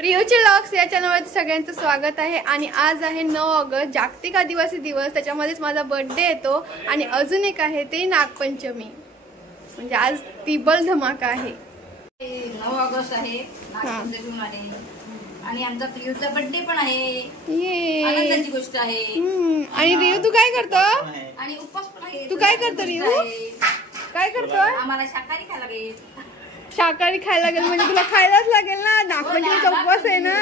प्रियोचे vlogs या चॅनलवरती सगळ्यांचं स्वागत आहे आणि आज आहे 9 ऑगस्ट जागतिक आदिवासी दिवस। त्याच्यामध्येच माझा बर्थडे येतो आणि अजून एक आहे ते नागपंचमी, म्हणजे आज तिबल धमाका आहे। 9 ऑगस्ट आहे, नागपंचमी आहे आणि आमचा प्रियोचा बर्थडे पण आहे। ये आनंदाची गोष्ट आहे। आणि रियू तू काय करतो? आणि उपवास पण आहे। तू काय करतो रियू? काय करतो? आम्हाला शाकाहारी खायला लागेल। शाकाहारी खायला लागेल म्हणजे तुला खायलाच लागेल ना, नागपंचमीचा उपवास आहे ना।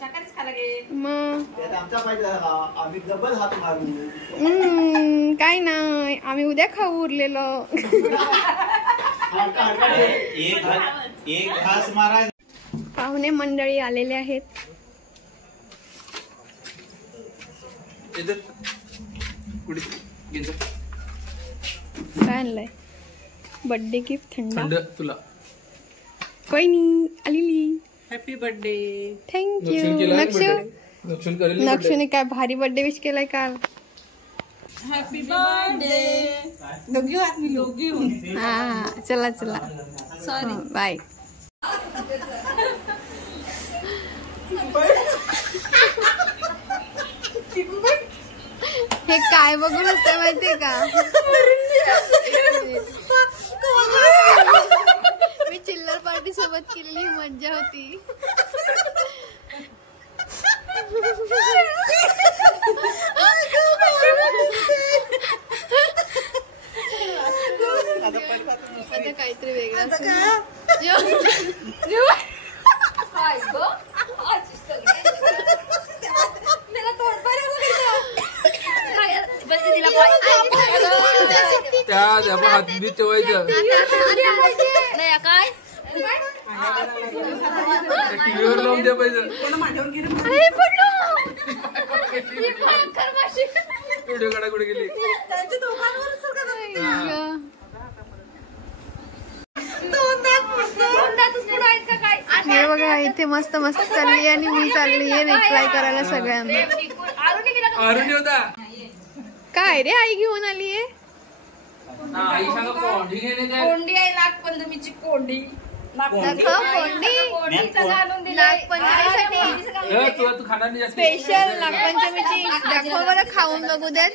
शाकाहारीच खायला लागेल मग आमचा पाहिजे आम्ही डबल हात मारू। काय नाही, आम्ही उद्या खाऊ उरलेलं। एक घास मारा। पाहुणे मंडळी आलेले आहेत। काय आणलंय? बर्थडे गिफ्ट थंड तुला कोणी आलेली। Happy birthday. थँक्यू। नक्षुने काय भारी बर्थडे विश केलाय काल। Happy birthday. दोघी हात मी दोघी होऊन। हा चला चला सॉरी बाय। हे काय बघून असतं माहितीये का? मी चिल्लर पार्टी सोबत केलेली मज्जा होती। आता काहीतरी वेगळं त्या हात बी ठेवायचं नाही काय टीव्हीवर लावून द्या पाहिजे। व्हिडिओ काढा कुठे गेली? हे बघा इथे मस्त मस्त चालली आणि मी चालली आहे रिप्लाय करायला सगळ्यांना। आरुणी होता काय रे आई घेऊन आली आहे? कोंडी आहे नागपंचमीची कोंडी। स्पेशल नागपंचमीची दाखव बरं, खाऊन बघू देत।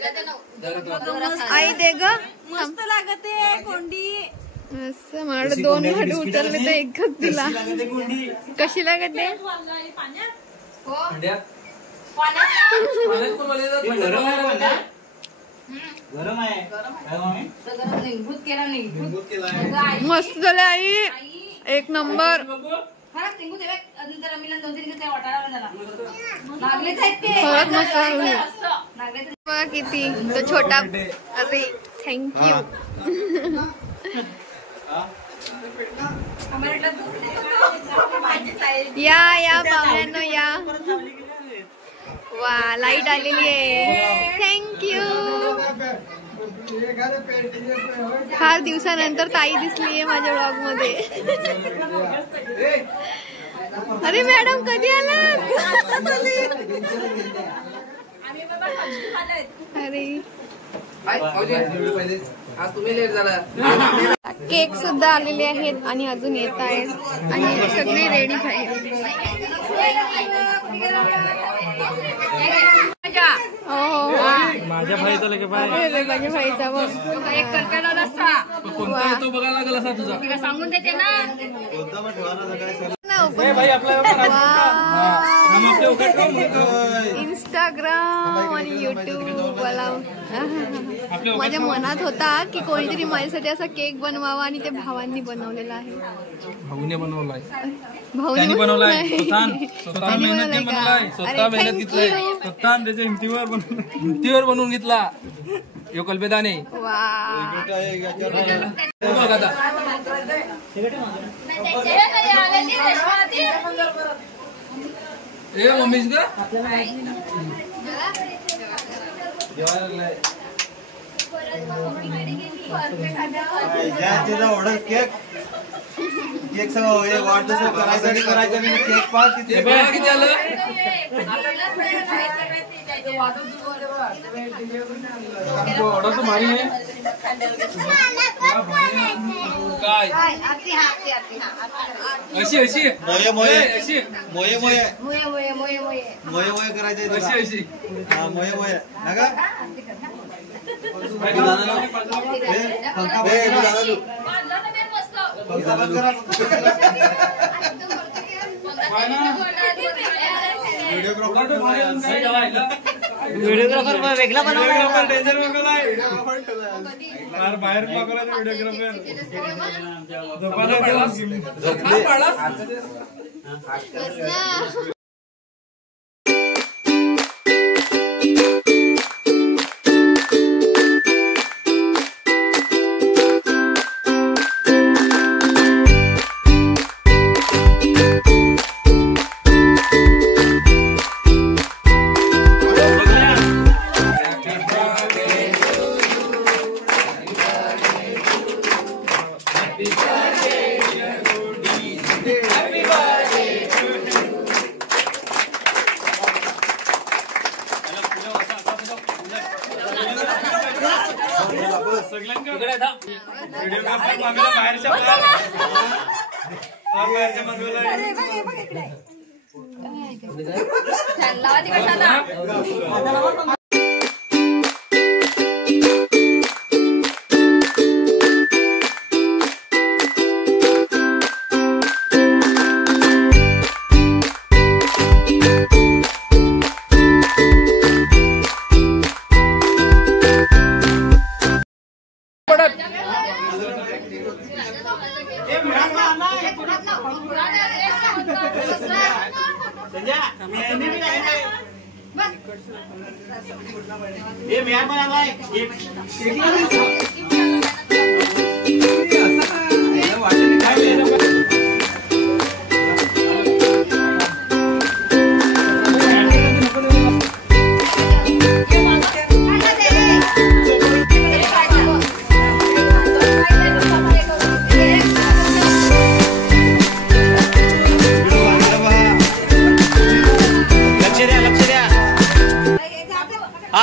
आई दे ग, मस्त लागते कोंडी। असं मला वाटतं 2 भांडे उचलले तर एकच दिला। कशी लागते? गरम आहे। मस्त झालं आई, एक नंबर। बघा किती तो छोटा। अरे थँक्यू। या पाहुण्यांनो या। वा लाईट आलेली आहे, थँक्यू। फार दिवसानंतर ताई दिसलीये माझ्या व्लॉग मध्ये। अरे मॅडम कधी आलात? अरे आज तुम्ही लेट झाला। केक सुद्धा आलेले आहेत आणि अजून येत आहेत आणि सगळे रेडी आहेत। माझ्या भाईचा लगे माझ्या भाईचा बघ एक कडकडा रस्सा कोणता येतो बघायला लागला असा तुझा। तिला सांगून देते ना इंस्टाग्राम आणि युट्यूब वाला। माझ्या मनात होता की कोणीतरी माझ्यासाठी असा केक बनवावा आणि ते भावांनी बनवलेला आहे। भाऊने बनवलाय, भाऊने बनवलाय, स्वतः मेहनत बनवलाय, स्वतः मेहनत घेतलाय, स्वतः त्याच्या हिमतीवर बनवून घेतला। यो कल्पेदाने ए मम्मीच का ऑर्डर केक केक सगळं वाढदिवस करायचं नाही केक पाच हे बघा किती आलं तो मारी आहे काय अशी अशी मोये मोये अशी मोये मोये मोये मोये मोये मोये मोये मोये करायचे अशी अशी हा मोये मोये नका व्हिडिओग्राफर वेगळा बनवला डेंजर बाहेर पकडला व्हिडिओग्राफर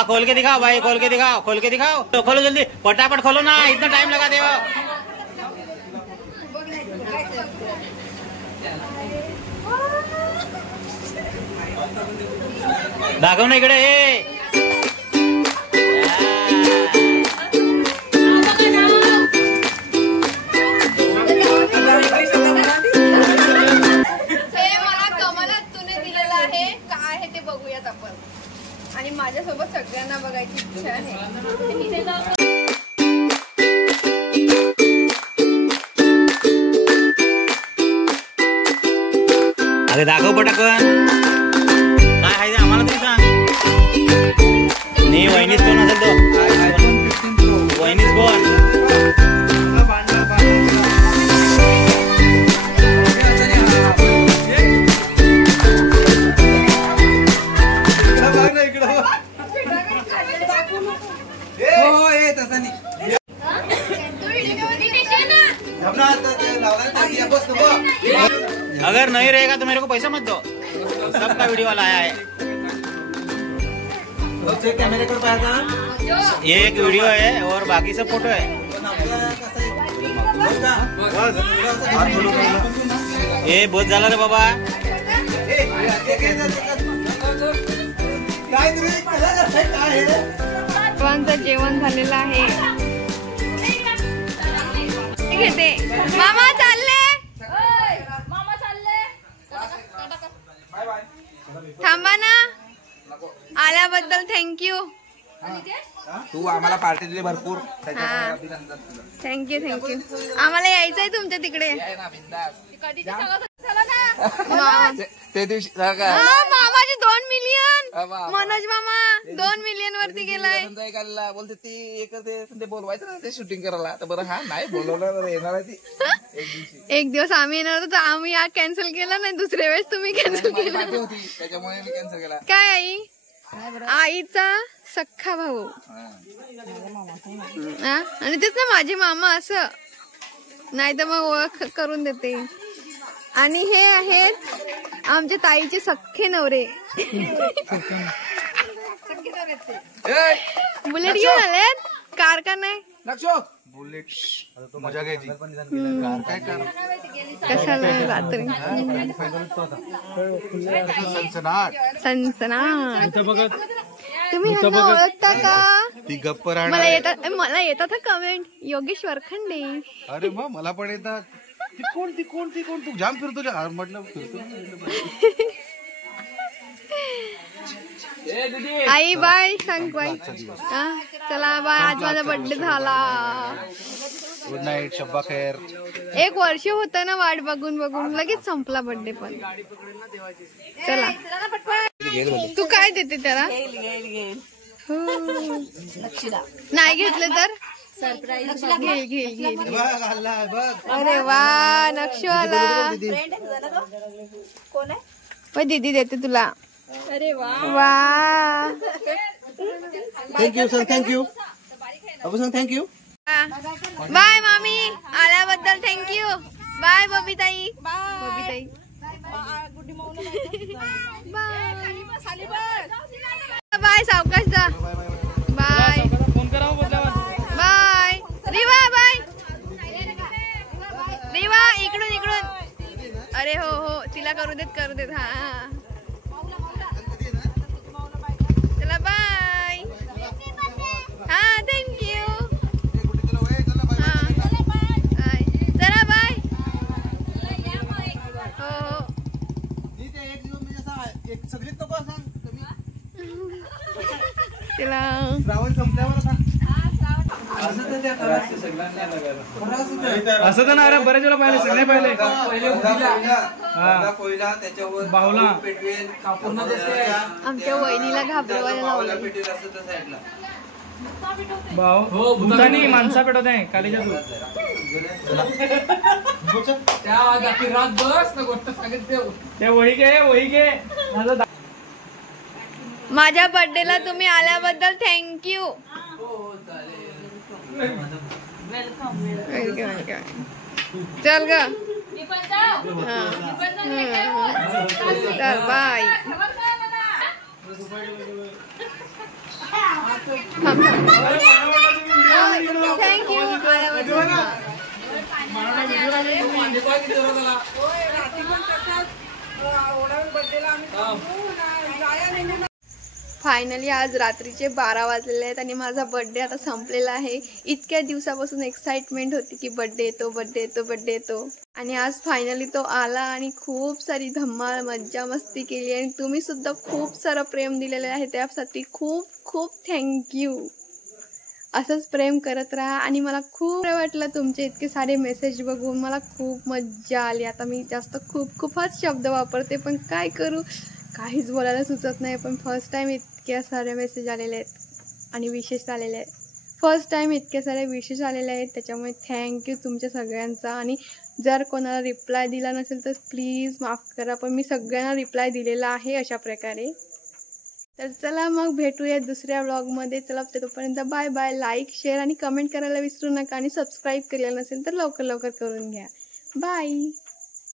खोल के दिखाओ भाई, खोल के दिखाओ, खोल के दिखाओ। तो खोलो जल्दी, फटाफट खोलो ना, इतना टाइम लगा दे। दाखव ना इकडे आणि माझ्यासोबत सगळ्यांना बघायची इच्छा आहे। अरे दाखव पटाकन काय आहे आम्हाला तरी सांग। नाही वहिनीच कोण असेल तो, वहिनीच कोण? अगर नहीं रहेगा तो मेरे को पैसा मत दो, सबका वीडियो वाला आया है। कैमरे को पाया था, ये एक वीडियो है और बाकी सब फोटो है। ये बहुत झाला रे बाबा। सर्वांचं जेवण झालेलं आहे। घेते मामा चालले, थांबा ना, आल्याबद्दल थँक्यू। तू आम्हाला पार्टी दिली भरपूर, थँक्यू थँक्यू। आम्हाला यायचंय तुमच्या तिकडे ते दिवशी। मामाचे 2 मिलियन, मनोज मामा 2 मिलियन वरती गेलाय। बोलते ती हे करते, ते बोलवायचं ना ते शूटिंग करायला, तर बरं हा नाही बोलवलं, येणार आहे ती एक दिवस आम्ही येणार होतो, आम्ही या कॅन्सल केला नाही, दुसऱ्या वेळेस तुम्ही कॅन्सल केला होती, त्याच्यामुळे मी कॅन्सल केला। काय आई? आईचा सख्खा भाऊ आणि तेच ना माझे मामा, असं नाही तर मग ओळख करून देते. आणि हे आहेत आमच्या ताईचे सख्खे नवरे. बुलेट घेऊन आलेत. कार का नाही बुलेट मजा घ्यायची. कशाला रात्री सनसनाट. तुम्ही ह्यांना ओळखता का? ती गप्प मला येतात हा कमेंट. योगेश वरखंडे. अरे मग मला पण येतात. ती कोण तू जाम फिरतो म्हटलं फिरतो. आई बाय सांग बाय. चला बाय. आज माझा बर्थडे झाला. Good night. शब्बा खैर. 1 वर्ष होत ना वाट बघून बघून. लगेच संपला बर्थडे पण. चला तू काय देते त्याला? नाही घेतलं तर घेईल. अरे वा नक्षवाला. दीदी देते तुला. अरे वा. Thank you sir. Thank you thank you. Bye मामी. आल्याबद्दल थँक्यू. बाय बबीताई. बबीताई बाय. सावकाश जा. Bye bye. Riva bye. Riva इकडून. अरे हो तिला करू देत. हा चला बाय. हा थँक्यू. चला बाय. हो तिला असं तर ना बऱ्याच वेळा पाहिले. सगळे पाहिले. बाहुला आमच्या वहिनीला घाबरवायला लावलं. भूतानी माणसा पेटवत आहे कालीच्या त्या वही घे. माझ्या बर्थडेला तुम्ही आल्याबद्दल थँक्यू. चल ग. चल बाय. थँक्यू. फायनली आज रात्रीचे 12 वाजलेले आहेत आणि माझा बर्थडे आता संपलेला आहे. इतक्या दिवसापासून एक्साइटमेंट होती की बर्थडे येतो. आणि आज फायनली तो आला आणि खूप सारी धम्माल मज्जा मस्ती केली. आणि तुम्ही सुद्धा खूप सारं प्रेम दिलेलं आहे त्यासाठी खूप खूप थँक्यू. असंच प्रेम करत राहा. आणि मला खूप वाटलं तुमचे इतके सारे मेसेज बघून. मला खूप मज्जा आली. आता मी जास्त खूपच शब्द वापरते पण काय करू, काहीच बोलायला सुचत नाही. पण फर्स्ट टाइम इतक्या सारे मेसेज आलेले आहेत आणि विशेष आलेले आहेत. फर्स्ट टाइम इतके सारे विशेष आलेले आहेत त्याच्यामुळे थँक्यू तुमच्या सगळ्यांचा. आणि जर कोणाला रिप्लाय दिला नसेल तर प्लीज माफ करा. पण मी सगळ्यांना रिप्लाय दिलेला आहे अशा प्रकारे. तर चला मग भेटूया दुसऱ्या व्लॉगमध्ये. चला तोपर्यंत बाय बाय. लाईक शेअर आणि कमेंट करायला विसरू नका. आणि सबस्क्राईब केलं नसेल तर लवकर करून घ्या. बाय.